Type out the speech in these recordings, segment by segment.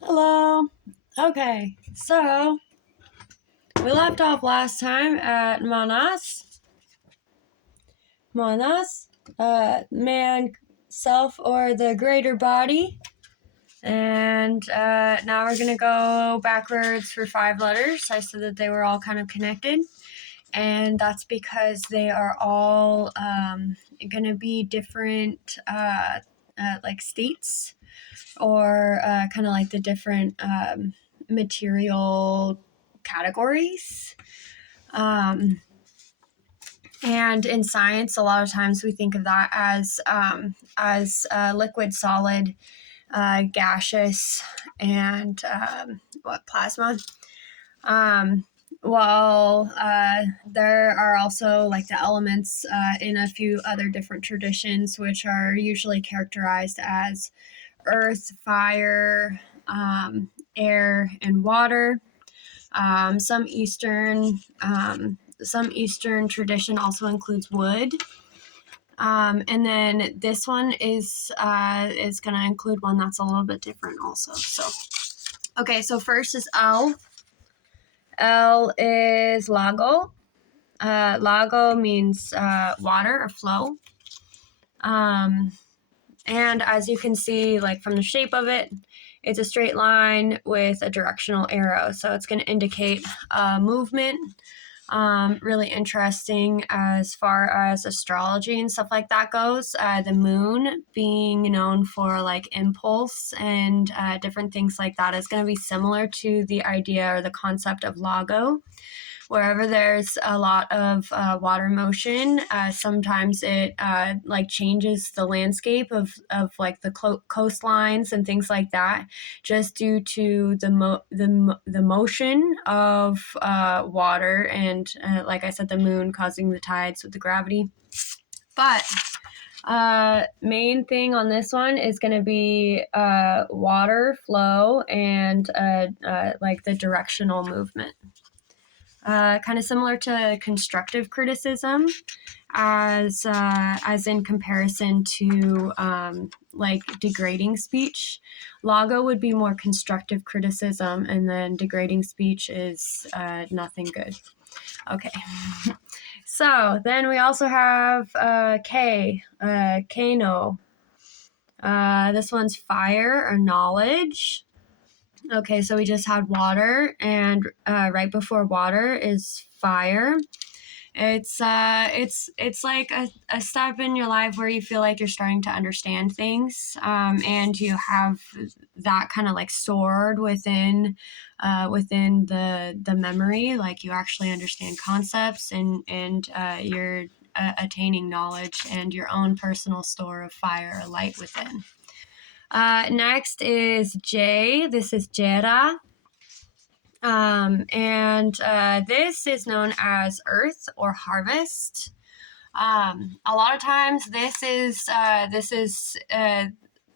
Hello. Okay, so we left off last time at Manas, man, self, or the greater body. And now we're going to go backwards for 5 letters. I said that they were all kind of connected. And that's because they are all going to be different, like states, or kind of like the different material categories. And in science, a lot of times we think of that as liquid, solid, gaseous, and plasma. While there are also like the elements in a few other different traditions, which are usually characterized as earth, fire, air, and water. Some Eastern tradition also includes wood. And then this one is going to include one that's a little bit different also. So, okay, so first is L. L is lago. Lago means water or flow. And as you can see, like from the shape of it, it's a straight line with a directional arrow. So it's going to indicate movement. Really interesting as far as astrology and stuff like that goes. The moon being known for like impulse and different things like that is going to be similar to the idea or the concept of lago. Wherever there's a lot of water motion, sometimes it like changes the landscape of like the coastlines and things like that, just due to the motion of water and like I said, the moon causing the tides with the gravity. But main thing on this one is going to be water flow and like the directional movement. Kind of similar to constructive criticism, as in comparison to like degrading speech. Lago would be more constructive criticism, and then degrading speech is nothing good. Okay. So then we also have K, Kano. This one's fire or knowledge. Okay, so we just had water, and right before water is fire. It's like a step in your life where you feel like you're starting to understand things, and you have that kind of like stored within the memory, like you actually understand concepts, and you're attaining knowledge and your own personal store of fire or light within. Next is J. This is Jera. And this is known as earth or harvest. A lot of times this is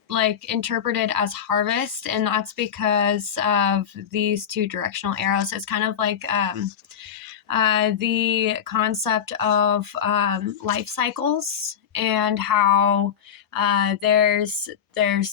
like interpreted as harvest, and that's because of these two directional arrows. It's kind of like the concept of life cycles, and how there's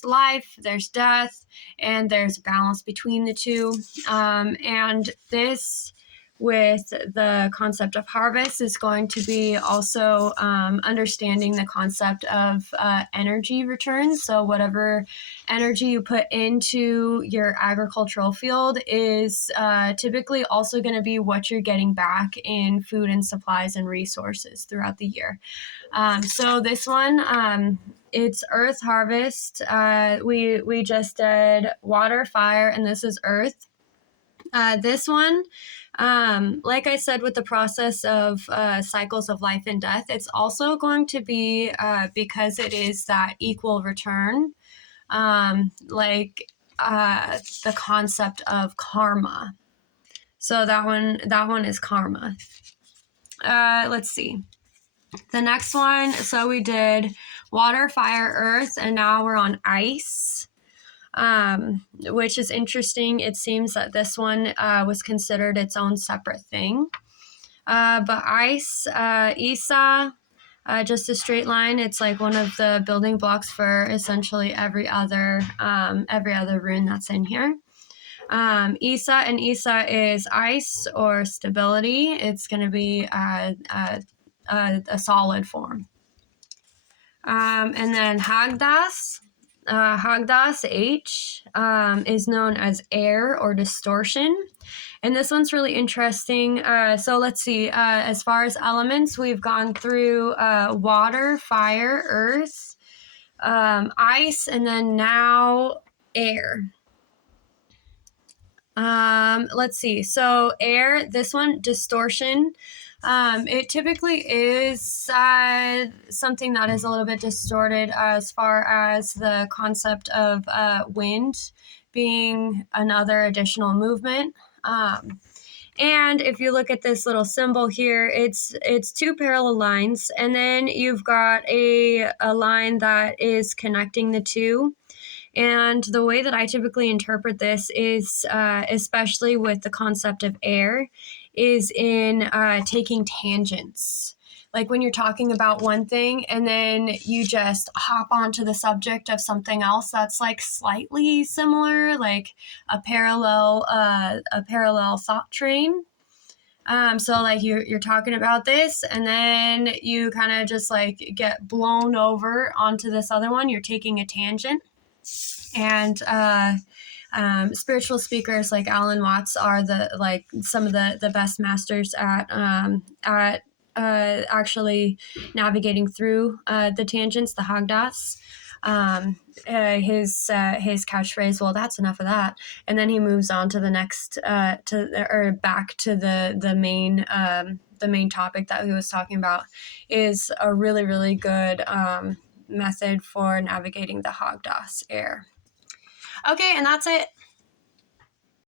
life, there's death, and there's balance between the two. And this, with the concept of harvest, is going to be also understanding the concept of energy returns. So whatever energy you put into your agricultural field is typically also going to be what you're getting back in food and supplies and resources throughout the year. So this one, it's earth harvest. We just did water, fire, and this is earth. This one, like I said, with the process of cycles of life and death, it's also going to be because it is that equal return, like the concept of karma. So that one is karma. Let's see. The next one, so we did water, fire, earth, and now we're on ice, which is interesting. It seems that this one was considered its own separate thing. But ice, Isa, just a straight line. It's like one of the building blocks for essentially every other rune that's in here. Isa, and Isa is ice or stability. It's going to be a solid form. And then Hagdas. Hagdas H is known as air or distortion. And this one's really interesting. So let's see. As far as elements, we've gone through water, fire, earth, ice, and then now air. Let's see. So air, this one, distortion. It typically is something that is a little bit distorted as far as the concept of wind being another additional movement. And if you look at this little symbol here, it's two parallel lines, and then you've got a line that is connecting the two. And the way that I typically interpret this is, especially with the concept of air, is in taking tangents. Like when you're talking about one thing and then you just hop onto the subject of something else that's like slightly similar, like a parallel thought train. So like you're talking about this and then you kind of just like get blown over onto this other one. You're taking a tangent. And spiritual speakers like Alan Watts are some of the best masters at actually navigating through the tangents, the Hagdas. His catchphrase, well, that's enough of that, and then he moves on to the next back to the main topic that he was talking about, is a really, really good method for navigating the Hagdas air. Okay, and that's it.